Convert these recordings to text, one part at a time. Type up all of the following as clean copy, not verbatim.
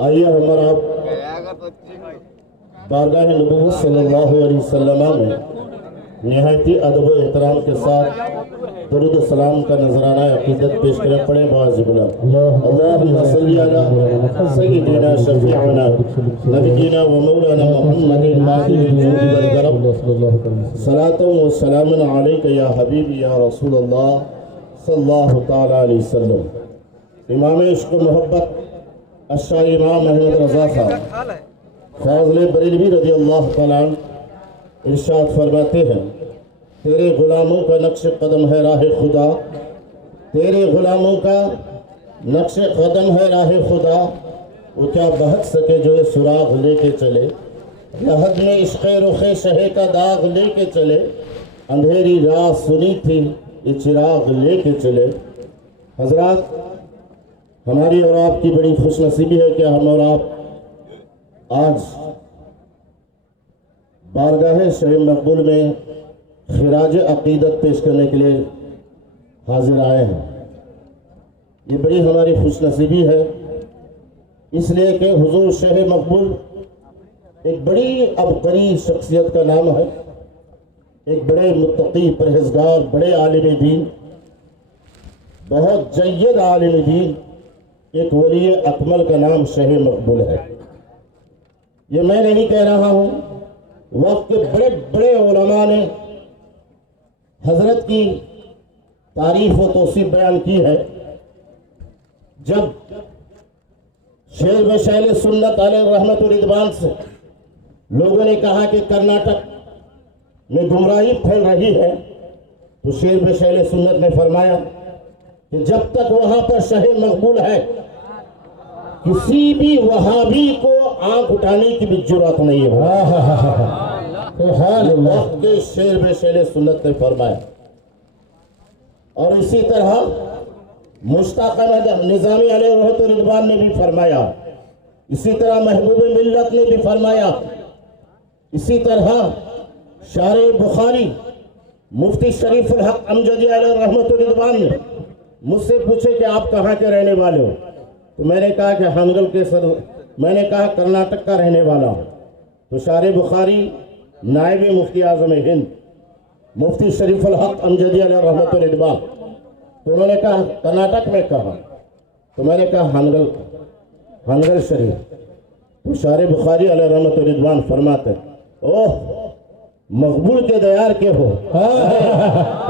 आइए हमारा बारगाह नबूवत सल्लल्लाहु अलैहि वसल्लम में निहायती अदब व एहतराम के साथ दरूद सलाम का नजराना अकीदत पेश करें। पढ़े बाज़िबुला अल्लाहुम्मा सल्ली अला सय्यिदिना शफीअना नबिय्यिना व मौलाना मुहम्मदिन माहिल जूद वल करम सलातु व सलामुन अलैका या हबीबी या रसूलल्लाह सल्लल्लाहु तआला अलैहि वसल्लम। इमाम इश्क व मोहब्बत अशा इमाम अहमद रज़ा साहब फाज़िल बरेलवी रज़ी अल्लाह तआला इरशाद फरमाते हैं, तेरे गुलामों का नक्श कदम है राह खुदा, तेरे गुलामों का नक्श कदम है राह खुदा, वो क्या बहक सके जो ये सुराग लेके चले, लहद में इश्क़ रुख़े शहे का दाग लेके चले, अंधेरी रात सुनी थी ये चिराग लेके चले। हजरात, हमारी और आपकी बड़ी खुशनसीबी है कि हम और आप आज बारगाह शरीफ मकबूल में खिराज अकीदत पेश करने के लिए हाजिर आए हैं। ये बड़ी हमारी खुशनसीबी है, इसलिए कि हुजूर शह मकबूल एक बड़ी अबकरी शख्सियत का नाम है, एक बड़े मुत्तकी परहेजगार बड़े आलिम दीन, बहुत जय्यद आलिम दीन, एक वली अकमल का नाम शह मकबूल है। ये मैं नहीं कह रहा हूँ, वक्त के बड़े बड़े उलमा ने हजरत की तारीफ व तौसीफ बयान की है। जब शेर व शैल सुन्नत अलैहि रहमत व रिदवान से लोगों ने कहा कि कर्नाटक में गुमराही फैल रही है, तो शेर व शैल सुन्नत ने फरमाया कि जब तक वहां पर शहे मकबूल है, किसी भी वहाबी को आंख उठाने की भी जरूरत नहीं है। वक्त के शेर में शेर सुन्नत ने फरमाया। और इसी तरह मुश्ताक अहमद निजामी अलैहि रहमत व रिदवान ने भी फरमाया, इसी तरह महबूब मिल्लत ने भी फरमाया, इसी तरह शारे बुखारी मुफ्ती शरीफुल हक अमजदी अलैहि रहमत व रिदवान ने मुझसे पूछे कि आप कहाँ के रहने वाले हो, तो मैंने कहा कि हानगल के मैंने कहा कर्नाटक का रहने वाला हूँ। तो शारे बुखारी नायब मुफ्ती आज़म हिंद मुफ्ती शरीफुल हक अमजदी अलैहि रहमत व रिदवान, तो उन्होंने कहा कर्नाटक में कहा, तो मैंने कहा हानगल शरीफ। तो शारे बुखारी अलैहि रहमत व रिदवान फरमाते, ओह मकबूल के दयार के हो,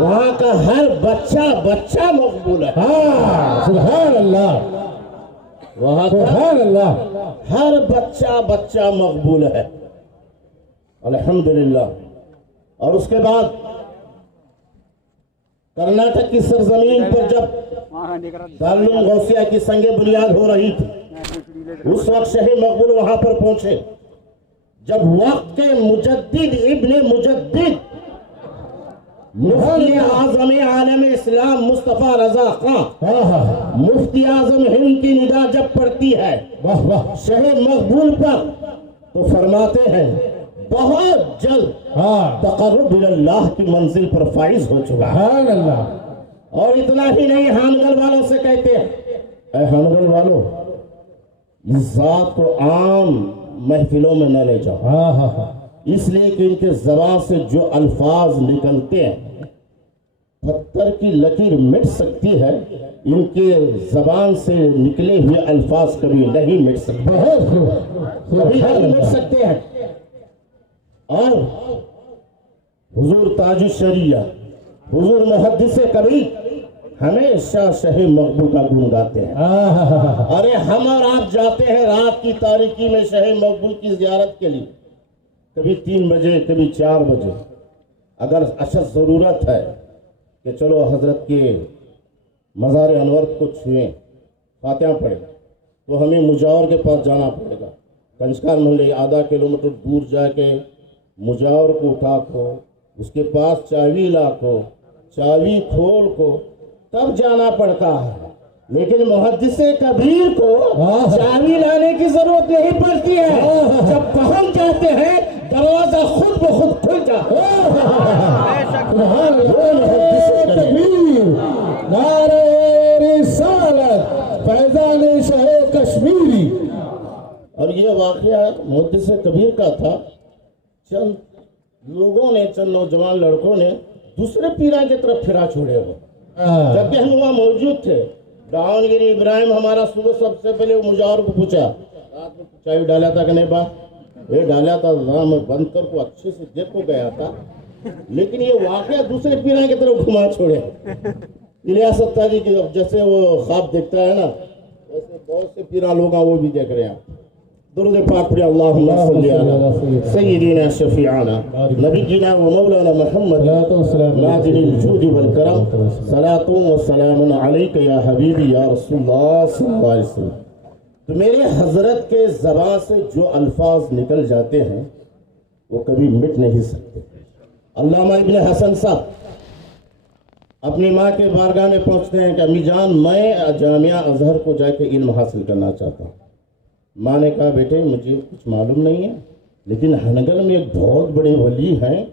वहाँ का हर बच्चा बच्चा मकबूल है। सुभान अल्लाह, वहाँ का हर बच्चा बच्चा मकबूल है, अल्हम्दुलिल्लाह। और उसके बाद कर्नाटक की सरजमीन पर जब दारुल गौसिया की संगे बुनियाद हो रही थी, उस वक्त शहे मकबूल वहां पर पहुंचे। जब वक्त के मुजद्दिद इब्ने मुजद्दिद मुफ्ती आज़म आलम इस्लाम मुस्तफ़ा रज़ा खां मुफ्ती आज़म हिंद की निगाह जब पड़ती है शहे मकबूल पर, तो फरमाते हैं बहुत जल्द तक़र्रुब इल्लाह की मंजिल पर फाइज हो चुका है। और इतना ही नहीं, हानगल वालों से कहते हैं, ऐ हानगल वालों, इस जात को आम महफिलों में न ले जाओ, इसलिए कि इनके ज़बान से जो अल्फाज निकलते हैं, पत्थर की लकीर मिट सकती है, इनके ज़बान से निकले हुए अल्फाज कभी नहीं मिट सकते, कभी नहीं मिट सकते हैं। और हुजूर ताजुश शरिया, हुजूर मुहद्दिसे कभी हमेशा शहे मकबूल का गुण गाते हैं। अरे हम और आप जाते हैं रात की तारीकी में शहे मकबूल की जियारत के लिए, कभी 3 बजे कभी 4 बजे, अगर अशद ज़रूरत है कि चलो हजरत के मज़ार अनवर को छुएं, फातिहा पढ़ें, तो हमें मुजावर के पास जाना पड़ेगा। कंचकार मोहल्ले आधा किलोमीटर दूर जाके मुजावर को उठा को, उसके पास चाबी ला को, चाबी खोल को, तब जाना पड़ता है। लेकिन मुहद्दिसे कबीर को चाबी लाने की जरूरत नहीं पड़ती है, जब पहुंच जाते हैं दरवाजा खुद ब खुद खुल जाता है। नारे रिसालत फैज़ान शहे कश्मीरी। और ये वाक़या मुहद्दिस कबीर का था। चंद लोगों ने, चंद नौजवान लड़कों ने दूसरे पीरा की तरफ फिरा छोड़े हो, जबकि हम वहाँ मौजूद थे। दावनगिरी इब्राहिम हमारा सुबह सबसे पहले मुजावर को पूछा, रात में चाय डाला था कि नहीं बा? ये डाला था, मैं बंद कर को अच्छे से देखो गया था, लेकिन ये वाक़या दूसरे पीरा की तरफ घुमा छोड़े। इलियास सत्तारी की जैसे वो ख्वाब देखता है ना, वैसे बहुत से पीरा लोग वो भी देख रहे हैं। दुरूद पाक पढ़े, अल्लाहुम्मा सल्ली अला सय्यिदिना शफीआना नबीना व मौलाना मुहम्मद नाज़िलिल जूद वल करम सलातु व सलामुन अलैका या हबीबी या रसूलुल्लाह सल्लल्लाहु अलैहि वसल्लम। तो मेरे हजरत के ज़बान से जो अल्फाज निकल जाते हैं वो कभी मिट नहीं सकते। अल्लामा इब्न हसन साहब अपनी माँ के बारगाह में पहुँचते हैं कि अम्मी जान, मैं जामिया अजहर को जाके इल्म हासिल करना चाहता हूँ। माँ ने कहा, बेटे मुझे कुछ मालूम नहीं है, लेकिन हनगल में एक बहुत बड़े वली हैं,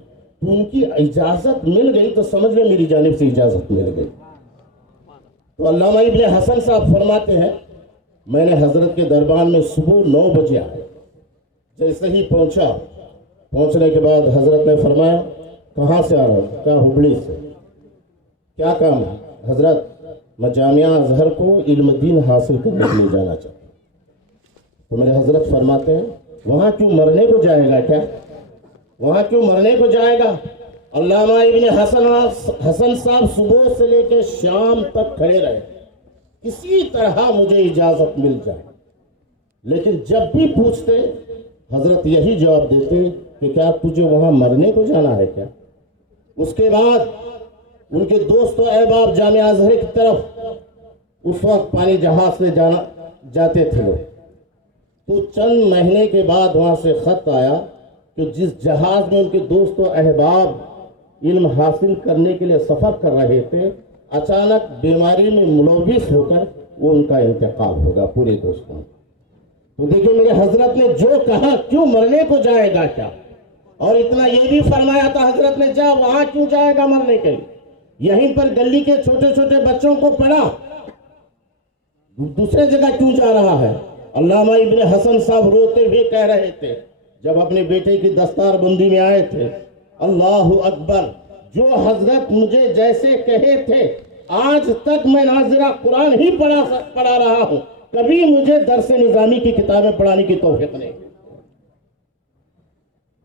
तो उनकी इजाज़त मिल गई तो समझ में मेरी जानिब से इजाज़त मिल गई। तो अल्लामा इब्न हसन साहब फरमाते हैं, मैंने हजरत के दरबार में सुबह 9 बजे आया। जैसे ही पहुंचा, पहुंचने के बाद हजरत ने फरमाया, कहाँ से आ रहा हूँ? कहा, हुबली से। क्या काम है? हजरत मैं जामिया अजहर को इल्म दीन हासिल करने के लिए जाना चाहता हूँ। तो मेरे हजरत फरमाते हैं, वहाँ क्यों मरने को जाएगा? क्या वहाँ क्यों मरने को जाएगा? अल्लामा इब्न हसन साहब सुबह से लेकर शाम तक खड़े रहे, किसी तरह मुझे इजाज़त मिल जाए। लेकिन जब भी पूछते हजरत यही जवाब देते कि क्या तुझे वहाँ मरने को जाना है क्या? उसके बाद उनके दोस्त और अहबाब जामिया अजहर की तरफ उस वक्त पानी जहाज से जाते थे लोग। तो चंद महीने के बाद वहाँ से ख़त आया कि जिस जहाज़ में उनके दोस्त और अहबाब इल्म हासिल करने के लिए सफ़र कर रहे थे, अचानक बीमारी में मुलविस होकर वो उनका इंतकाल होगा पूरे दोस्तों। तो देखिए मेरे हजरत ने जो कहा, क्यों मरने को जाएगा क्या? और इतना ये भी फरमाया था हजरत ने, जा वहाँ क्यों जाएगा मरने के लिए? यहीं पर गली के छोटे छोटे बच्चों को पढ़ा, दूसरे जगह क्यों जा रहा है? अल्लामा इब्न हसन साहब रोते हुए कह रहे थे जब अपने बेटे की दस्तारबंदी में आए थे, अल्लाहु अकबर, जो हजरत मुझे जैसे कहे थे आज तक मैं नाज़िरा कुरान ही पढ़ा रहा हूँ, कभी मुझे दरस निज़ामी की किताबें पढ़ाने की तौफीक नहीं।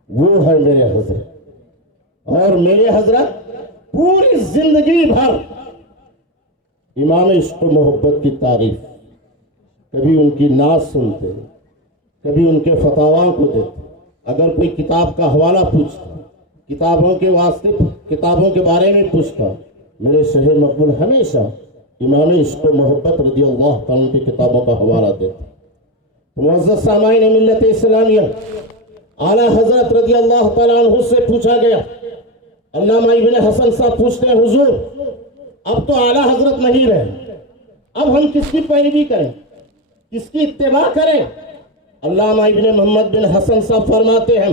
वो है मेरे हजरत। और मेरे हजरत पूरी जिंदगी भर इमाम इश्क मोहब्बत की तारीफ, कभी उनकी नाज सुनते, कभी उनके फतावाओं को देते। अगर कोई किताब का हवाला पूछता, किताबों के वास्ते, किताबों के बारे में पूछता, मेरे शहर मकबूल हमेशा इमाम इश्क मोहब्बत रज़ियल्लाहु तआला की किताबों का हवाला देते। तो मुअज़्ज़ज़ सामाईन मिल्लत इस्लामिया, आला हजरत रज़ियल्लाहु तआला अन्हु से पूछा गया। अल्लामा इब्न हसन साहब पूछते हैं, हुजूर अब तो आला हजरत नहीं रहे, अब हम किसकी पैरवी करें, किसकी इत्तिबा करें? अल्लामा इब्न मोहम्मद बिन हसन साहब फरमाते हैं,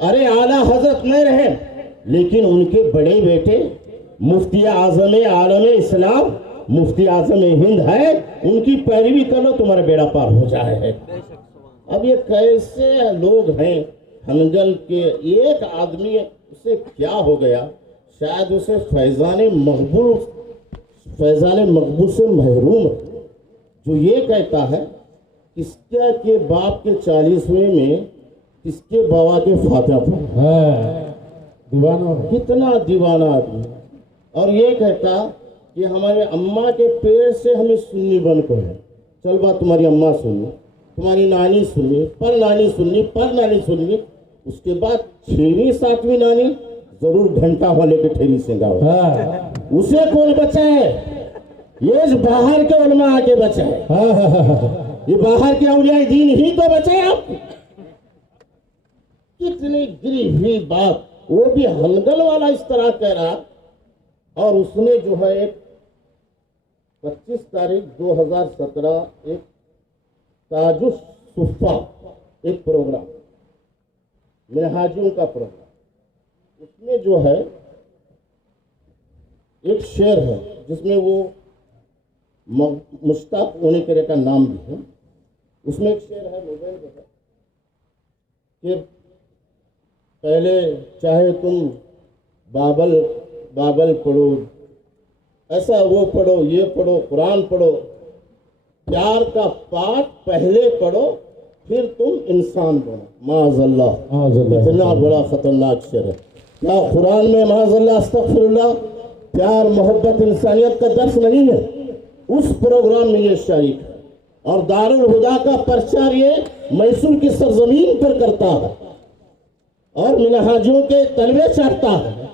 अरे आला हजरत नहीं रहे, लेकिन उनके बड़े बेटे मुफ्ती आज़म आलम इस्लाम, मुफ्ती आज़म हिंद है, उनकी पैरवी कर लो, तुम्हारा बेड़ा पार हो जाए। अब ये कैसे लोग हैं? हनगल के एक आदमी उसे क्या हो गया, शायद उसे फैज़ान मकबूल से महरूम है, जो ये कहता है किसके के बाप के 40वें में किसके बाबा के फातिहा पढ़ा। दीवाना, कितना दीवाना आदमी। और ये कहता कि हमारे अम्मा के पेड़ से हमें सुन्नी बन को है। चल बात, तुम्हारी अम्मा सुनी, तुम्हारी नानी सुनी, पर नानी सुनी, पर नानी सुनी, उसके बाद 6वीं 7वीं नानी जरूर घंटा वाले के ठेरी से गाओ। उसे कौन बचाए? ये जो बाहर के उलमा आके बचाए, ये बाहर के औलिया दीन ही तो बचाए आपको। कितनी गिरी हुई बात, वो भी हनगल वाला इस तरह कह रहा। और उसने जो है एक 25 तारीख 2017 एक ताजुस सुफ़ा एक प्रोग्राम, मिनहाजियों का प्रोग्राम, उसमें जो है एक शेर है जिसमें वो मुश्ताक होने के का नाम भी है। उसमें एक शेर है मोबाइल का कि पहले चाहे तुम बाबल बाबल पढ़ो, ऐसा वो पढ़ो, ये पढ़ो, कुरान पढ़ो, प्यार का पाठ पहले पढ़ो फिर तुम इंसान बनो। माज़अल्लाह, इतना बड़ा खतरनाक शेर है। क्या कुरान में माज़अल्लाह अस्तग़फिरुल्लाह प्यार मोहब्बत इंसानियत का दर्स नहीं है? उस प्रोग्राम में ये शरीक है और दारुल हुदा का प्रचार ये मैसूर की सरजमीन पर करता है और मिनहाजियों के तलवे चढ़ता है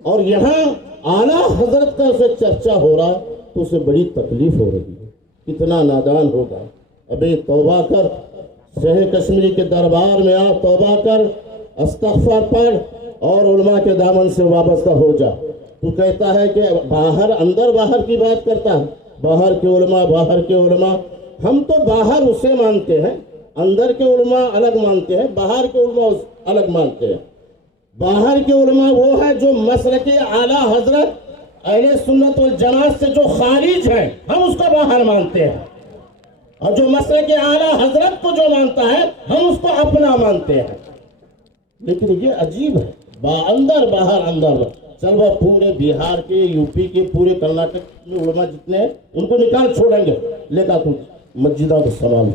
और यहाँ आला हजरत का उसे चर्चा हो रहा तो उसे बड़ी तकलीफ हो रही है। कितना नादान होगा। अबे तौबा कर, शह कश्मीरी के दरबार में आ, तौबा कर, अस्तग़फ़ार पढ़ और उलमा के दामन से वाबस्ता हो जा। तू कहता है कि बाहर अंदर बाहर की बात करता है, बाहर के उलमा, बाहर के उलमा। हम तो बाहर उसे मानते हैं, अंदर के उलमा अलग मानते हैं, बाहर के उलमा अलग मानते हैं। बाहर के उलमा वो है जो मसलके आला हजरत अहले सुन्नत वल जमात से जो खारिज है, हम उसको बाहर मानते हैं, और जो मसलके आला हजरत को जो मानता है हम उसको अपना मानते हैं। लेकिन ये अजीब है, अंदर बाहर अंदर बाहर। चल वो पूरे बिहार के, यूपी के, पूरे कर्नाटक में उलमा जितने हैं उनको निकाल छोड़ेंगे, लेकर तू मस्जिदों को संभाल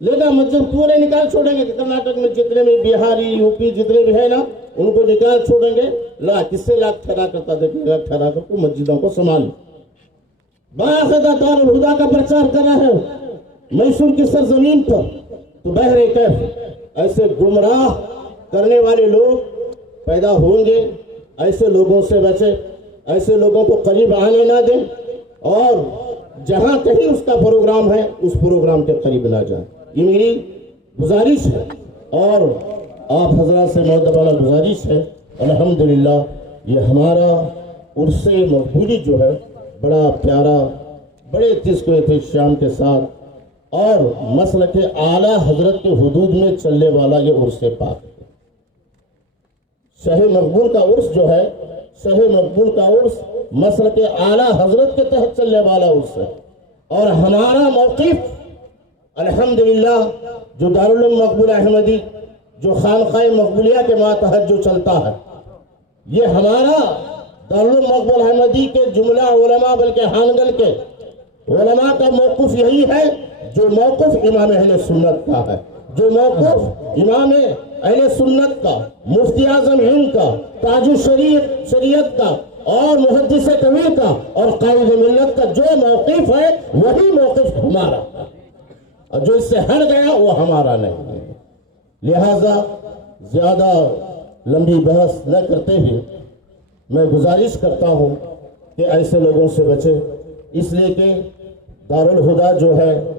लेगा, मस्जिद पूरे निकाल छोड़ेंगे। कर्नाटक में जितने भी बिहारी, यूपी जितने भी है ना, उनको निकाल छोड़ेंगे। ला किससे लाख ठहरा करता देखिएगा, ठहरा कर तू मस्जिदों को संभाल। बाकायदा दारुल हुदा का प्रचार कर रहा है मैसूर की सरजमीन पर, तो बहरे कैफ ऐसे गुमराह करने वाले लोग पैदा होंगे। ऐसे लोगों से बचे, ऐसे लोगों को करीब आने ना दें, और जहां कहीं उसका प्रोग्राम है उस प्रोग्राम के करीब ना जाए। ये मेरी गुजारिश है और आप हजरात से मोहतबाला गुजारिश है। अल्हम्दुलिल्लाह ये हमारा उर्से मकबूली जो है बड़ा प्यारा, बड़े तिस्को शाम के साथ और मसल के आला हजरत के हुदूद में चलने वाला ये उर्से पाक है। शह मकबूल का उर्स जो है, शह मकबूल का उर्स मसल के आला हजरत के तहत चलने वाला उर्स है। और हमारा मौक़िफ़ अल्हम्दुलिल्लाह जो दारुल उलूम मकबूल अहमदी, जो खानक़ाह मकबूलिया के मातहत जो चलता है, ये हमारा दारुल उलूम मकबूल अहमदी के जुमला उलमा बल्कि हानगल के उलमा का मौक़िफ़ यही है जो मौक़िफ़ इमाम अहले सुन्नत का है, जो मौक़िफ़ इमाम अहले सुन्नत का, मुफ्ती आज़म हिंद का, ताजुल शरीयत का और मुहद्दिस कबीर का और कायद मिल्लत का जो मौक़िफ़ है वही मौक़िफ़ हमारा, और जो इससे हट गया वो हमारा नहीं है। लिहाजा ज़्यादा लंबी बहस न करते हुए मैं गुजारिश करता हूँ कि ऐसे लोगों से बचे, इसलिए कि दारुल हुदा जो है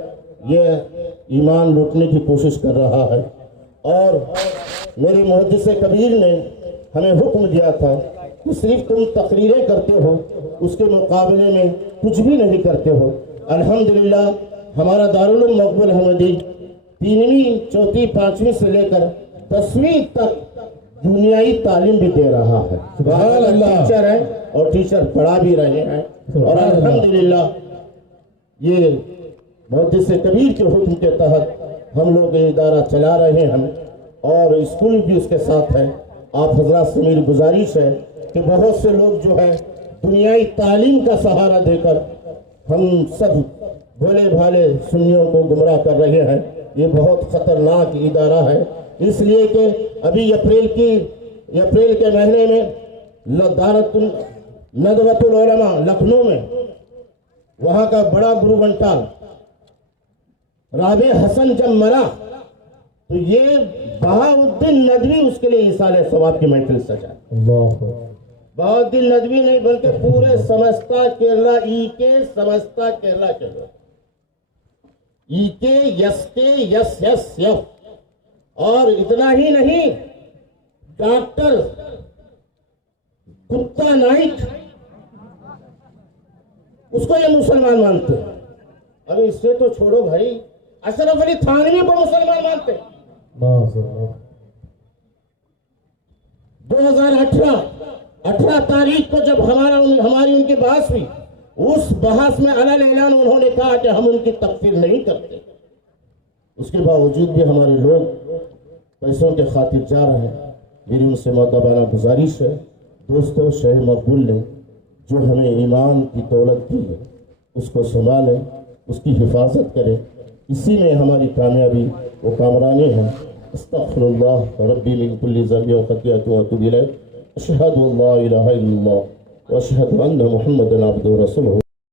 ये ईमान लूटने की कोशिश कर रहा है। और मेरे मुहद्दिस कबीर ने हमें हुक्म दिया था कि सिर्फ तुम तकरीरें करते हो, उसके मुकाबले में कुछ भी नहीं करते हो। अल्हम्दुलिल्लाह हमारा दारुल उलूम मकबूल अहमदी 3वीं, 4वीं, 5वीं से लेकर 10वीं तक दुनियाई तालीम भी दे रहा है। सुभान अल्लाह, टीचर है और टीचर पढ़ा भी रहे हैं। और अल्हम्दुलिल्लाह ये मुहद्दिस कबीर के हुक्म के तहत हम लोग ये इदारा चला रहे हैं और स्कूल भी उसके साथ है। आप हजरात से मेरी गुजारिश है कि बहुत से लोग जो है दुनियाई तालीम का सहारा देकर हम सब भोले भाले सुन्नियों को गुमराह कर रहे हैं। ये बहुत ख़तरनाक इदारा है, इसलिए कि अभी अप्रैल के महीने में दारतुल नदवतुल उलमा लखनऊ में वहाँ का बड़ा गुरु बनटाल राबे हसन जब मरा तो ये बहाउद्दीन नदवी उसके लिए इसाले सवाब की महफिल सजा। बहाउद्दीन नदवी नहीं बल्कि पूरे समस्ता केरला समस्ता केरला के लोग यस यफ। और इतना ही नहीं, डॉक्टर कुत्ता नाइक उसको ये मुसलमान मानते हैं। अरे इससे तो छोड़ो भाई, अशरफ अली थानवी को मुसलमान मानते। 2018 तारीख को जब हमारी उनकी बहस हुई उस बहस में अलल ऐलान उन्होंने कहा कि हम उनकी तकफीर नहीं करते। उसके बावजूद भी हमारे लोग पैसों के खातिर जा रहे हैं। मेरी उनसे मौतबाना गुजारिश है, दोस्तों, शेख मकबूल ने जो हमें ईमान की दौलत दी है उसको संभालें, उसकी हिफाजत करें। इसी में हमारी कामयाबी व कामरानी है। अस्तग़फिरुल्लाह रब्बी मिन कुल्लि ज़ंबिन व ख़तीअतिन व अतूबु इलैह। अशहदु अल्ला इलाहा इल्लल्लाह व अशहदु अन्ना मुहम्मदन अब्दुहु व रसूलुहु।